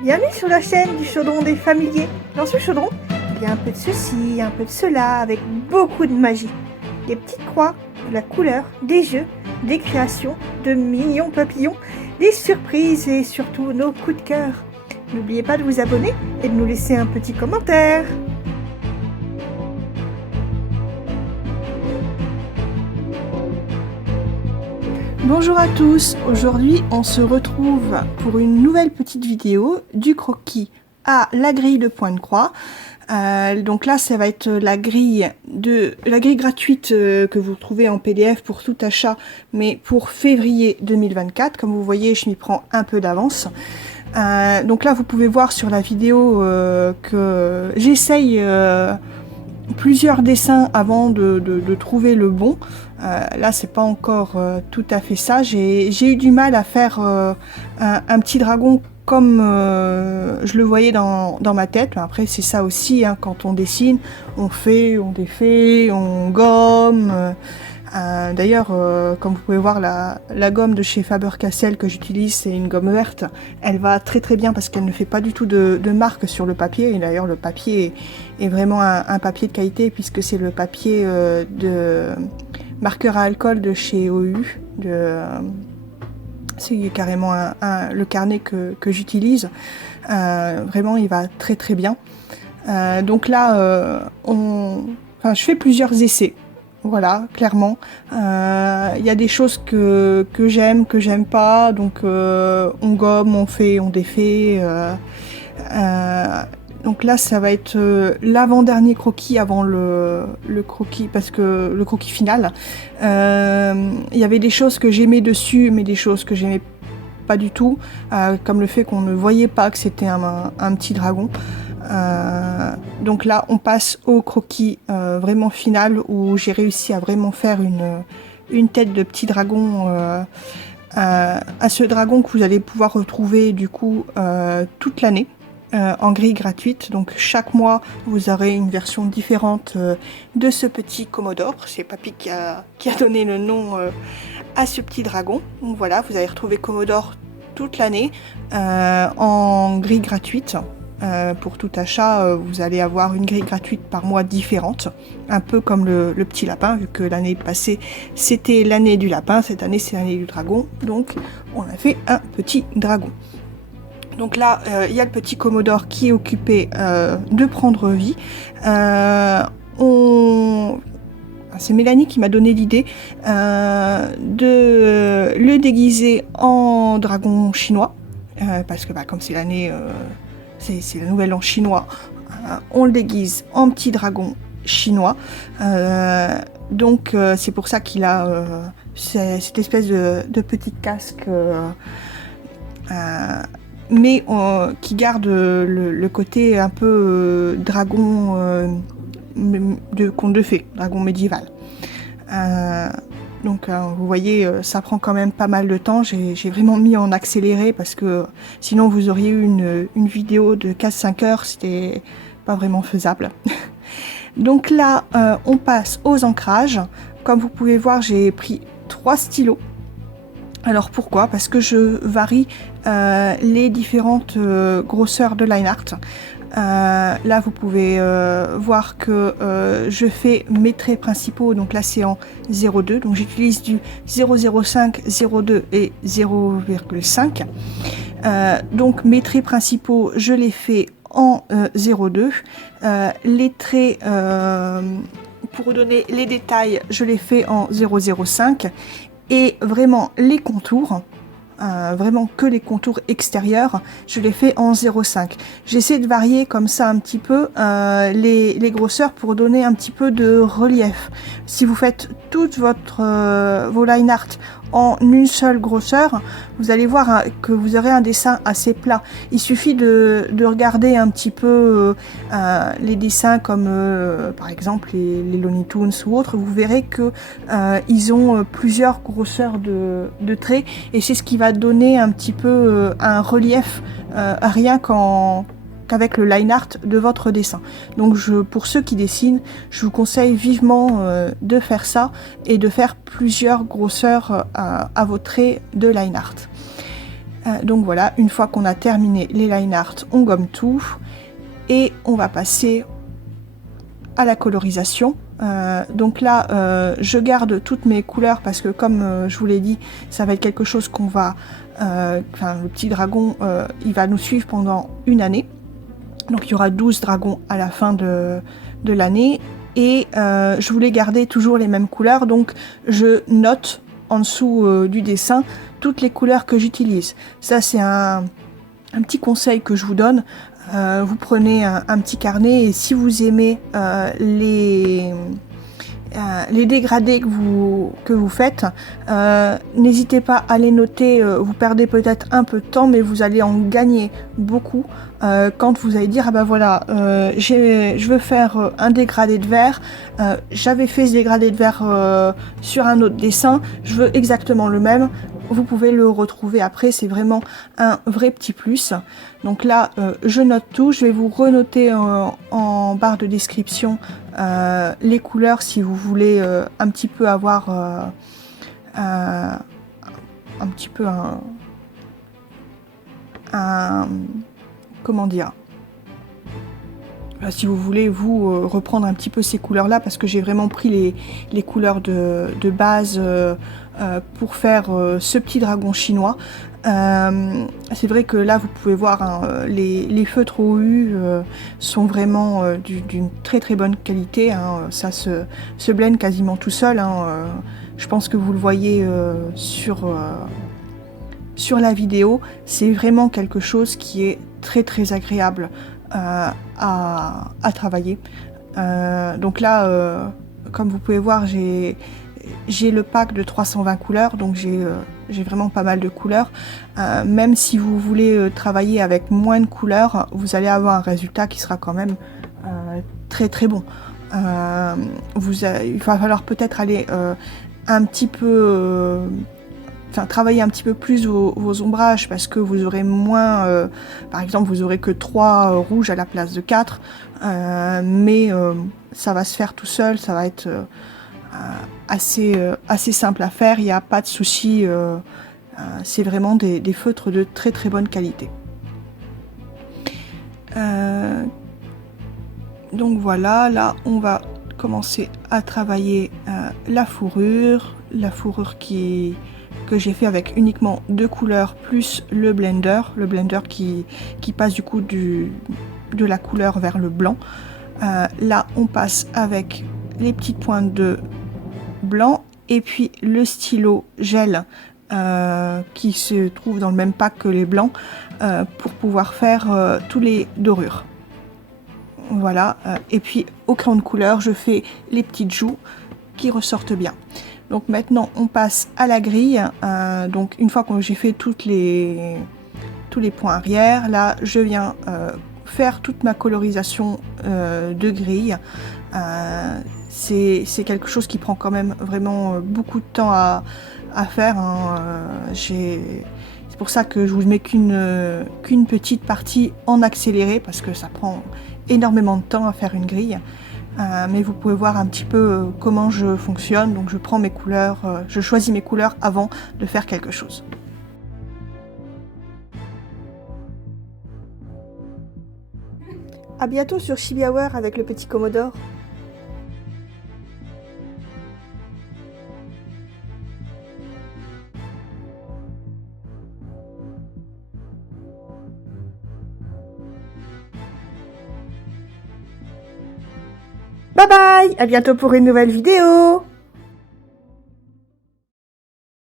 Bienvenue sur la chaîne du chaudron des familiers. Dans ce chaudron, il y a un peu de ceci, un peu de cela, avec beaucoup de magie. Des petites croix, de la couleur, des jeux, des créations, de mignons papillons, des surprises et surtout nos coups de cœur. N'oubliez pas de vous abonner et de nous laisser un petit commentaire. Bonjour à tous, aujourd'hui on se retrouve pour une nouvelle petite vidéo du croquis à la grille de point de croix. Donc là ça va être la grille gratuite que vous trouvez en PDF pour tout achat, mais pour février 2024. Comme vous voyez, je m'y prends un peu d'avance. Donc là vous pouvez voir sur la vidéo que j'essaye plusieurs dessins avant de trouver le bon. Là c'est pas encore tout à fait ça, j'ai eu du mal à faire un petit dragon comme je le voyais dans ma tête. Après c'est ça aussi, hein, quand on dessine, on fait, on défait, on gomme. D'ailleurs, comme vous pouvez voir, la gomme de chez Faber-Castell que j'utilise, c'est une gomme verte. Elle va très très bien parce qu'elle ne fait pas du tout de marque sur le papier. Et d'ailleurs, le papier est vraiment un papier de qualité puisque c'est le papier de marqueur à alcool de chez OU. C'est carrément le carnet que j'utilise. Vraiment, il va très très bien. Donc là, je fais plusieurs essais. Voilà, clairement. Il y a des choses que j'aime pas, donc on gomme, on fait, on défait. Donc là, ça va être l'avant-dernier croquis avant le croquis, parce que le croquis final. Il y avait des choses que j'aimais dessus, mais des choses que j'aimais pas du tout, comme le fait qu'on ne voyait pas que c'était un petit dragon. Donc là on passe au croquis vraiment final où j'ai réussi à vraiment faire une tête de petit dragon, à ce dragon que vous allez pouvoir retrouver du coup toute l'année en grille gratuite. Donc chaque mois vous aurez une version différente de ce petit Commodore. C'est Papy qui a donné le nom à ce petit dragon. Donc voilà, vous allez retrouver Commodore toute l'année en grille gratuite. Pour tout achat, vous allez avoir une grille gratuite par mois différente, un peu comme le petit lapin, vu que l'année passée c'était l'année du lapin, cette année c'est l'année du dragon, donc on a fait un petit dragon. Donc là, il y a le petit Commodore qui est occupé de prendre vie. C'est Mélanie qui m'a donné l'idée de le déguiser en dragon chinois, parce que comme c'est l'année... c'est la nouvelle an chinois, on le déguise en petit dragon chinois, donc c'est pour ça qu'il a cette espèce de petit casque, mais qui garde le côté un peu dragon de conte de fées, dragon médiéval. Donc vous voyez, ça prend quand même pas mal de temps. J'ai vraiment mis en accéléré parce que sinon vous auriez eu une vidéo de 4-5 heures, c'était pas vraiment faisable. Donc là, on passe aux ancrages. Comme vous pouvez voir, j'ai pris 3 stylos. Alors pourquoi? Parce que je varie les différentes grosseurs de line art. Là vous pouvez voir que je fais mes traits principaux, donc là c'est en 0,2, donc j'utilise du 0,05, 0,2 et 0,5. Donc mes traits principaux je les fais en 0,2. Les traits pour donner les détails je les fais en 0,05 et vraiment les contours, vraiment que les contours extérieurs, je les fais en 0,5. J'essaie de varier comme ça un petit peu les grosseurs pour donner un petit peu de relief. Si vous faites toute vos line art en une seule grosseur, vous allez voir que vous aurez un dessin assez plat. Il suffit de regarder un petit peu les dessins comme par exemple les Looney Tunes ou autres, vous verrez que ils ont plusieurs grosseurs de traits et c'est ce qui va donner un petit peu un relief rien qu'avec le line art de votre dessin. Donc pour ceux qui dessinent, je vous conseille vivement de faire ça et de faire plusieurs grosseurs à vos traits de line art. Donc voilà, une fois qu'on a terminé les line art, on gomme tout et on va passer à la colorisation. Donc là, je garde toutes mes couleurs parce que comme je vous l'ai dit, ça va être quelque chose qu'on va... le petit dragon, il va nous suivre pendant une année. Donc il y aura 12 dragons à la fin de l'année. Et je voulais garder toujours les mêmes couleurs, donc je note en dessous du dessin toutes les couleurs que j'utilise. Ça c'est un petit conseil que je vous donne. Vous prenez un petit carnet et si vous aimez les dégradés que vous faites, n'hésitez pas à les noter. Vous perdez peut-être un peu de temps, mais vous allez en gagner beaucoup quand vous allez dire ah ben voilà, je veux faire un dégradé de vert, j'avais fait ce dégradé de vert sur un autre dessin, je veux exactement le même. Vous pouvez le retrouver après, c'est vraiment un vrai petit plus. Donc là, je note tout, je vais vous renoter en barre de description les couleurs si vous voulez un petit peu avoir un petit peu comment dire, si vous voulez vous reprendre un petit peu ces couleurs là, parce que j'ai vraiment pris les couleurs de base pour faire ce petit dragon chinois. C'est vrai que là vous pouvez voir hein, les feutres OU sont vraiment d'une très très bonne qualité, hein. Ça se blende quasiment tout seul, hein. Je pense que vous le voyez sur la vidéo. C'est vraiment quelque chose qui est très très agréable à travailler. Donc là comme vous pouvez voir, j'ai le pack de 320 couleurs, donc j'ai vraiment pas mal de couleurs. Même si vous voulez travailler avec moins de couleurs, vous allez avoir un résultat qui sera quand même très très bon. Il va falloir peut-être aller un petit peu... travailler un petit peu plus vos ombrages parce que vous aurez moins, par exemple vous aurez que 3 rouges à la place de 4, mais ça va se faire tout seul, ça va être assez simple à faire, il n'y a pas de souci, c'est vraiment des feutres de très très bonne qualité. Donc voilà, là on va commencer à travailler la fourrure que j'ai fait avec uniquement 2 couleurs plus le blender qui passe du coup de la couleur vers le blanc. Là on passe avec les petites pointes de blanc et puis le stylo gel qui se trouve dans le même pack que les blancs pour pouvoir faire tous les dorures. Voilà, et puis au crayon de couleur je fais les petites joues qui ressortent bien. Donc maintenant on passe à la grille. Donc une fois que j'ai fait tous les points arrière, là je viens faire toute ma colorisation de grille. C'est quelque chose qui prend quand même vraiment beaucoup de temps à faire, hein. C'est pour ça que je vous mets qu'une petite partie en accéléré, parce que ça prend énormément de temps à faire une grille. Mais vous pouvez voir un petit peu comment je fonctionne. Donc je prends mes couleurs, je choisis mes couleurs avant de faire quelque chose. À bientôt sur Chibi Hour avec le petit Commodore. Bye bye, à bientôt pour une nouvelle vidéo.